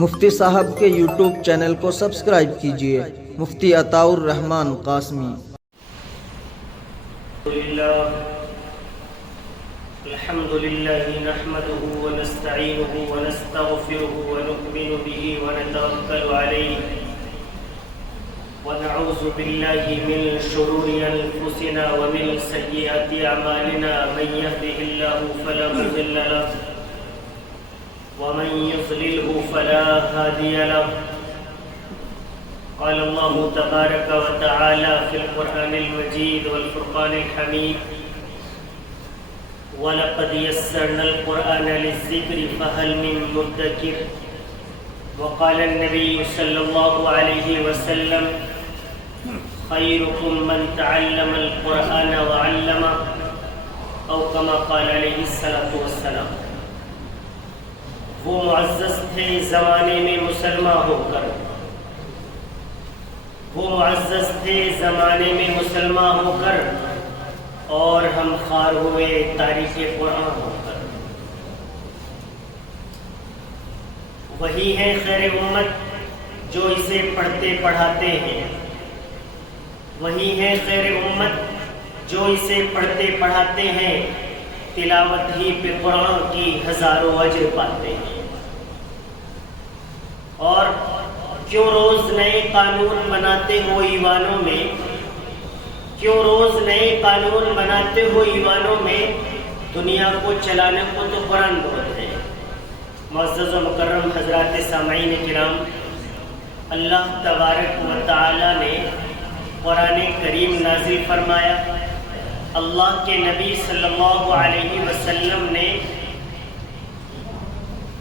مفتی صاحب کے YouTube channel کو سبسکرائب کیجیے، مفتی عطاء الرحمن قاسمی۔ الحمد لله نحمده ونستعينه ونستغفره ونؤمن به ونتوكل عليه ونعوذ بالله من شرور أنفسنا ومن سيئات أعمالنا من يهده الله فلا مضل له ومن يضلله فلا هادي له قال الله تبارك وتعالى في القرآن المجيد والفرقان الحميد وَلَقَدْ يَسَّرْنَا الْقُرْآنَ لِلذِّكْرِ فَهَلْ مِن مُّدَّكِرٍ وقال النبي صلى الله عليه وسلم خيركم من تعلم القرآن وعلمه أو كما قال عليه الصلاة والسلام۔ وہ معزز تھے زمانے میں مسلمان ہو کر، وہ معزز تھے زمانے میں مسلمان ہو کر، اور ہم خوار ہوئے تاریخ قرآن ہو کر۔ وہی ہے خیر امت جو اسے پڑھتے پڑھاتے ہیں، وہی ہے خیر امت جو اسے پڑھتے پڑھاتے ہیں، تلاوت ہی پہ قرآن کی ہزاروں اجر پاتے ہیں۔ اور کیوں روز نئے قانون بناتے ہو ایوانوں میں، کیوں روز نئے قانون بناتے ہو ایوانوں میں، دنیا کو چلانے کو تو قرآن بہت ہے۔ معزز و مکرم حضرات سامعین کرام، اللہ تبارک و تعالی نے قرآن کریم نازل فرمایا، اللہ کے نبی صلی اللہ علیہ وسلم نے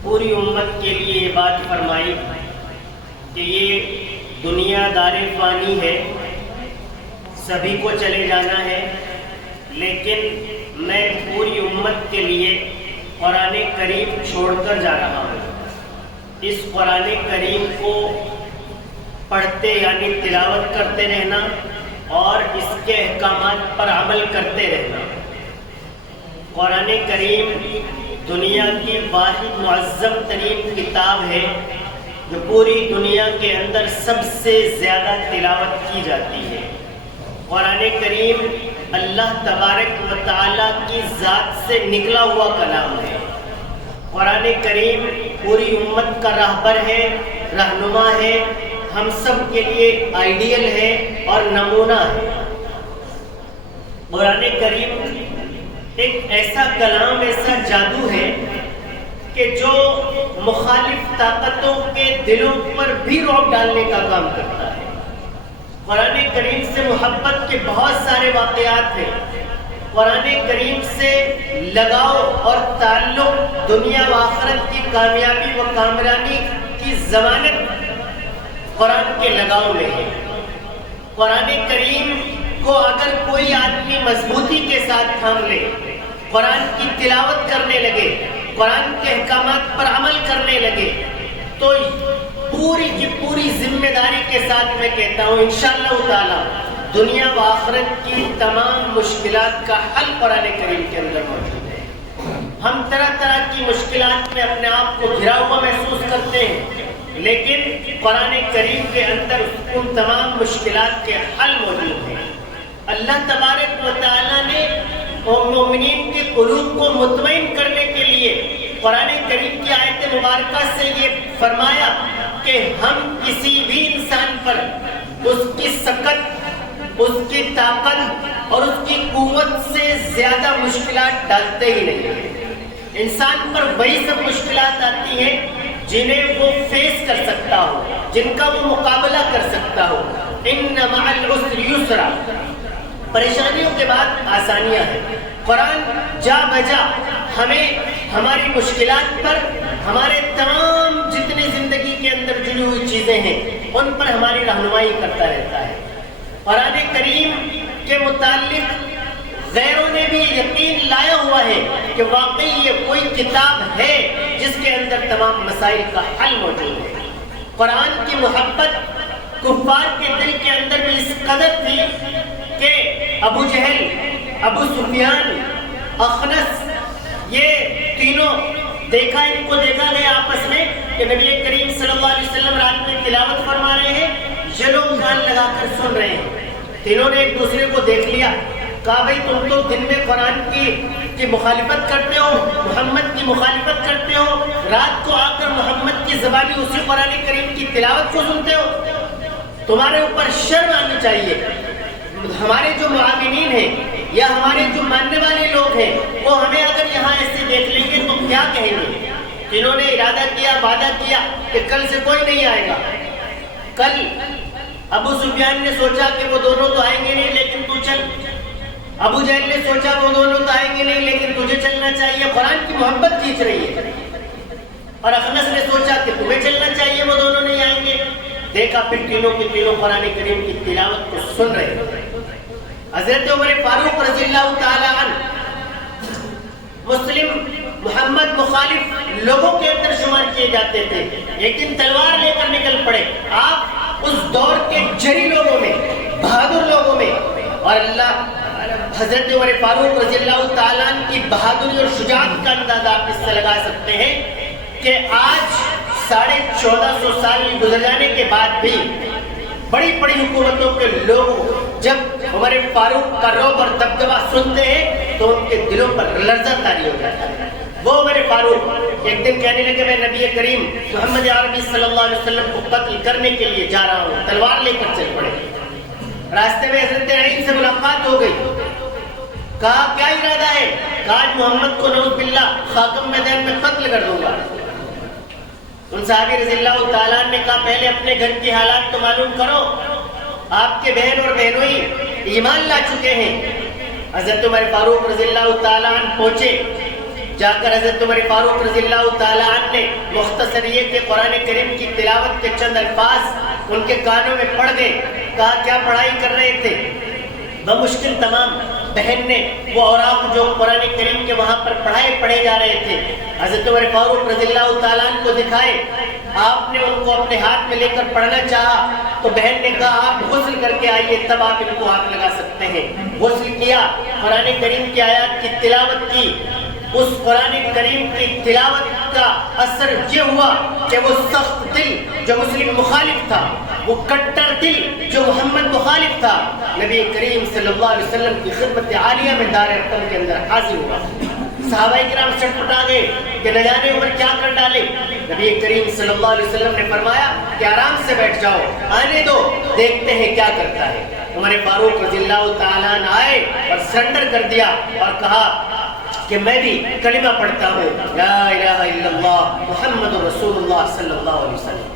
پوری امت کے لیے یہ بات فرمائی کہ یہ دنیا دار فانی ہے، سبھی کو چلے جانا ہے، لیکن میں پوری امت کے لیے قرآن کریم چھوڑ کر جا رہا ہوں۔ اس قرآن کریم کو پڑھتے یعنی تلاوت کرتے رہنا اور اس کے احکامات پر عمل کرتے رہنا۔ قرآن کریم دنیا کی واحد معظم ترین کتاب ہے جو پوری دنیا کے اندر سب سے زیادہ تلاوت کی جاتی ہے۔ قرآن کریم اللہ تبارک و تعالیٰ کی ذات سے نکلا ہوا کلام ہے۔ قرآن کریم پوری امت کا راہبر ہے، رہنما ہے، ہم سب کے لیے آئیڈیل ہے اور نمونہ ہے۔ قرآن کریم ایک ایسا کلام، ایسا جادو ہے کہ جو مخالف طاقتوں کے دلوں پر بھی رعب ڈالنے کا کام کرتا ہے۔ قرآن کریم سے محبت کے بہت سارے واقعات ہیں۔ قرآن کریم سے لگاؤ اور تعلق دنیا و آخرت کی کامیابی و کامرانی کی ضمانت قرآن کے لگاؤ میں ہے۔ قرآن کریم کو اگر کوئی آدمی مضبوطی کے ساتھ تھام لے، قرآن کی تلاوت کرنے لگے، قرآن کے احکامات پر عمل کرنے لگے، تو پوری کی پوری ذمہ داری کے ساتھ میں کہتا ہوں انشاءاللہ تعالی دنیا و آخرت کی تمام مشکلات کا حل قرآن کریم کے اندر موجود ہے۔ ہم طرح طرح کی مشکلات میں اپنے آپ کو گھرا ہوا محسوس کرتے ہیں، لیکن قرآن کریم کے اندر ان تمام مشکلات کے حل موجود ہیں۔ اللہ تبارک و تعالی نے مومنین کے قلوب کو مطمئن کرنے کے لیے قرآن کریم کی آیت مبارکہ سے یہ فرمایا کہ ہم کسی بھی انسان پر اس کی سکت، اس کی طاقت اور اس کی قوت سے زیادہ مشکلات ڈالتے ہی نہیں ہیں۔ انسان پر وہی سب مشکلات آتی ہیں جنہیں وہ فیس کر سکتا ہو، جن کا وہ مقابلہ کر سکتا ہو۔ ان مع العسر یسرا، پریشانیوں کے بعد آسانیاں ہیں۔ قرآن جا بجا ہمیں ہماری مشکلات پر، ہمارے تمام جتنے زندگی کے اندر جڑی ہوئی چیزیں ہیں ان پر ہماری رہنمائی کرتا رہتا ہے۔ قرآن کریم کے متعلق غیروں نے بھی یقین لایا ہوا ہے کہ واقعی یہ کوئی کتاب ہے جس کے اندر تمام مسائل کا حل موجود ہے۔ قرآن کی محبت کفار کے دل کے اندر بھی اس قدر تھی کہ ابو جہل، ابو سفیان، اخنس، یہ تینوں دیکھا ان کو دیکھا گیا آپس میں کہ نبی کریم صلی اللہ علیہ وسلم رات میں تلاوت فرما رہے ہیں، یہ لوگ کان لگا کر سن رہے ہیں۔ تینوں نے ایک دوسرے کو دیکھ لیا، کہا بھائی تم تو دن میں قرآن کی مخالفت کرتے ہو، محمد کی مخالفت کرتے ہو، رات کو آ کر محمد کی زبانی اسی قرآن کریم کی تلاوت کو سنتے ہو، تمہارے اوپر شرم آنی چاہیے۔ ہمارے جو معاونین ہیں یا ہمارے جو ماننے والے لوگ ہیں وہ ہمیں اگر یہاں ایسے دیکھ لیں گے تو کیا کہیں گے؟ انہوں نے ارادہ کیا، وعدہ کیا کہ کل سے کوئی نہیں آئے گا۔ کل ابو سفیان نے سوچا کہ وہ دونوں تو آئیں گے نہیں لیکن تو چل، ابو جہل نے سوچا وہ دونوں تو آئیں گے نہیں لیکن تجھے چلنا چاہیے، قرآن کی محبت کھینچ رہی ہے، اور اخنس نے سوچا کہ تمہیں چلنا چاہیے، وہ دونوں نہیں آئیں گے۔ دیکھا پھر تینوں کے تینوں قرآن کریم کی تلاوت کو سن رہے ہیں۔ حضرت عمر فاروق رضی اللہ تعالی عنہ مسلم محمد مخالف لوگوں کے اندر شمار کیے جاتے تھے، لیکن تلوار لے کر نکل پڑے۔ آپ اس دور کے جری لوگوں میں، بہادر لوگوں میں، اور اللہ حضرت عمر فاروق رضی اللہ تعالیٰ عنہ کی بہادری اور شجاعت کا اندازہ آپ اس سے لگا سکتے ہیں کہ آج 1450 سال گزر جانے کے بعد بھی بڑی بڑی حکومتوں کے لوگ جب عمر فاروق کا رعب اور دبدبہ سنتے ہیں تو ان کے دلوں پر لرزہ طاری ہو جاتا ہے۔ وہ عمر فاروق ایک دن کہنے لگے میں نبی کریم محمد عربی صلی اللہ علیہ وسلم کو قتل کرنے کے لیے جا رہا ہوں، تلوار لے کر چل پڑے۔ راستے میں حضرت علی سے ملاقات ہو گئی، کہا کیا ارادہ ہے؟ کہا محمد کو نعوذ باللہ خاکم میدان میں قتل کر دوں گا۔ ان صحابی رضی اللہ تعالیٰ نے کہا پہلے اپنے گھر کی حالات تو معلوم کرو، آپ کے بہن اور بہنوئی ایمان لا چکے ہیں۔ حضرت عمر فاروق رضی اللہ تعالیٰ عنہ پہنچے، جا کر حضرت عمر فاروق رضی اللہ تعالیٰ عنہ نے مختصر یہ کہ قرآن کریم کی تلاوت کے چند الفاظ ان کے کانوں میں پڑ گئے۔ کہا کیا پڑھائی کر رہے تھے؟ بمشکل تمام بہن نے وہ اوراق جو قرآن کریم کے وہاں پر پڑھے جا رہے تھے حضرت عمر فاروق رضی اللہ تعالیٰ عنہ کو دکھائے۔ آپ نے ان کو اپنے ہاتھ میں لے کر پڑھنا چاہا تو بہن نے کہا آپ غسل کر کے آئیے تب آپ ان کو ہاتھ لگا سکتے ہیں۔ غسل کیا، قرآن کریم کی آیات کی تلاوت کی۔ اس قرآن کریم کی تلاوت کا اثر یہ ہوا کہ وہ سخت دل جو مسلم مخالف تھا، وہ کٹر دل جو محمد مخالف تھا، نبی کریم صلی اللہ علیہ وسلم کی خدمت عالیہ میں دار ارقم کے اندر حاضر ہوا۔ صحابہ کرام چٹپٹا گئے کہ نہ جانے عمر کیا کر ڈالے۔ نبی کریم صلی اللہ علیہ وسلم نے فرمایا کہ آرام سے بیٹھ جاؤ، آنے دو، دیکھتے ہیں کیا کرتا ہے۔ عمر فاروق رضی اللہ تعالیٰ عنہ آئے اور سرنڈر کر دیا اور کہا کہ میں بھی کلمہ پڑھتا ہوں، لا الہ الا اللہ محمد رسول اللہ صلی اللہ علیہ وسلم۔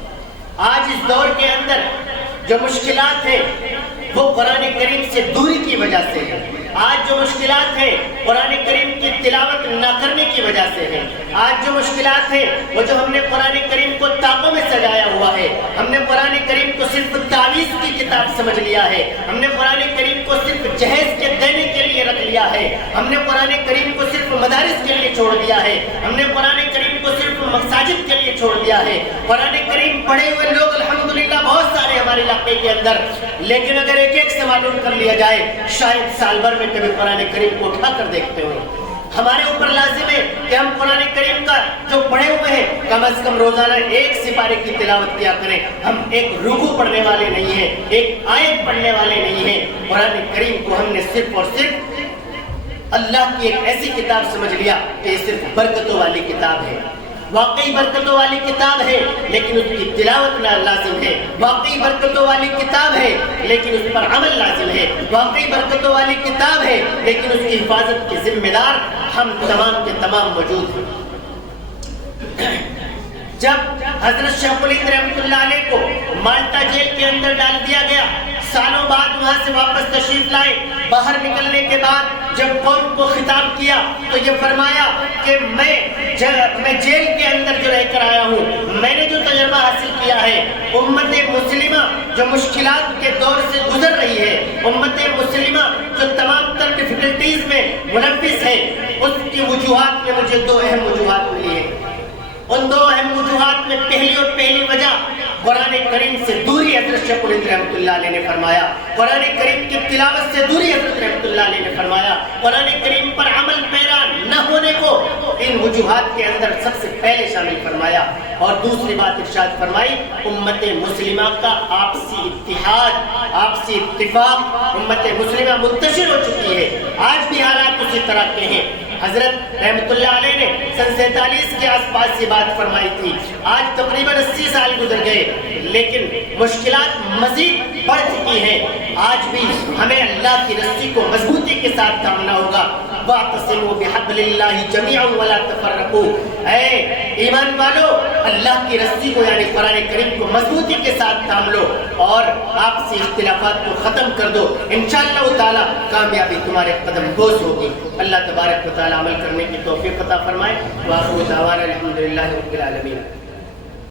آج اس دور کے اندر جو مشکلات ہیں وہ قرآن کریم سے دوری کی وجہ سے ہے۔ آج جو مشکلات ہیں قرآن کریم کی تلاوت نہ کرنے کی وجہ سے ہے۔ آج جو مشکلات ہیں وہ جو ہم نے قرآن کریم کو طاقوں میں سجایا ہوا ہے، ہم نے قرآن کریم کو صرف تعویذ کی کتاب سمجھ لیا ہے، ہم نے قرآن کریم کو صرف جہیز کے دینے کے لیے رکھ لیا ہے، ہم نے قرآن کریم کو صرف مدارس کے لیے چھوڑ دیا ہے، ہم نے قرآن کریم کو صرف مساجد کے لیے چھوڑ دیا ہے۔ قرآن کریم پڑھے ہوئے لوگ الحمدللہ بہت سارے ہمارے علاقے کے اندر، لیکن اگر ایک ایک سے معلوم کر لیا جائے شاید سال بھر میں کبھی قرآن کریم کو اٹھا کر دیکھتے ہوئے۔ ہمارے اوپر لازم ہے کہ ہم قرآن کریم کا جو پڑھے ہوئے ہیں کم از کم روزانہ ایک سپارے کی تلاوت کیا کریں۔ ہم ایک رکوع پڑھنے والے نہیں ہیں، ایک آیت پڑھنے والے نہیں ہیں۔ قرآن کریم کو ہم نے صرف اور صرف اللہ کی ایک ایسی کتاب سمجھ لیا کہ یہ صرف برکتوں والی کتاب ہے۔ واقعی برکتوں والی کتاب ہے لیکن اس کی تلاوت نہ لازم ہے۔ واقعی برکتوں والی کتاب ہے لیکن اس پر عمل لازم ہے۔ واقعی برکتوں والی کتاب ہے لیکن اس کی حفاظت کے ذمہ دار ہم تمام کے تمام موجود ہیں۔ جب حضرت شیخ الہند رحمۃ اللہ علیہ کو مالٹا جیل کے اندر ڈال دیا گیا، سالوں بعد وہاں سے واپس تشریف لائے، باہر نکلنے کے بعد جب قوم کو خطاب کیا تو یہ فرمایا کہ میں جیل کے اندر جو رہ کر آیا ہوں، میں نے جو تجربہ حاصل کیا ہے، امت مسلمہ جو مشکلات کے دور سے گزر رہی ہے، امت مسلمہ جو تمام تر ڈیفیکلٹیز میں ملوث ہے، اس کی وجوہات میں مجھے دو اہم وجوہات ملی ہیں۔ ان دو اہم وجوہات میں پہلی وجہ قرآن کریم سے دوری حضرت شیخ الہند رحمۃ اللہ علیہ نے فرمایا، قرآن کریم کی تلاوت سے دوری حضرت رحمۃ اللہ علیہ نے فرمایا، قرآن کریم پر عمل پیرا نہ ہونے کو ان وجوہات کے اندر سب سے پہلے شامل فرمایا. اور دوسری بات ارشاد فرمائی امت مسلمہ کا آپسی اتحاد، آپسی اتفاق. امت مسلمہ منتشر ہو چکی ہے، آج بھی حالات اسی طرح کے ہیں. حضرت رحمت اللہ علیہ نے سن 47 کے آس پاس یہ بات فرمائی تھی. آج تقریباً 80 سال گزر گئے لیکن مشکلات مزید بڑھ چکی ہیں. آج بھی ہمیں اللہ کی رسی کو مضبوطی کے ساتھ تھامنا ہوگا. وَاعْتَصِمُوا بِحَبْلِ اللَّهِ جَمِيعًا وَلَا تَفَرَّقُوا. اے ایمان والو، اللہ کی رسی کو یعنی قرآن کریم کو مضبوطی کے ساتھ تھام لو اور آپسی اختلافات کو ختم کر دو. انشاءاللہ تعالی کامیابی تمہارے قدم بوس ہوگی. اللہ تبارک و تعالی عمل کرنے کی توفیق عطا فرمائے. وآخر دعوانا الحمدللہ رب العالمین.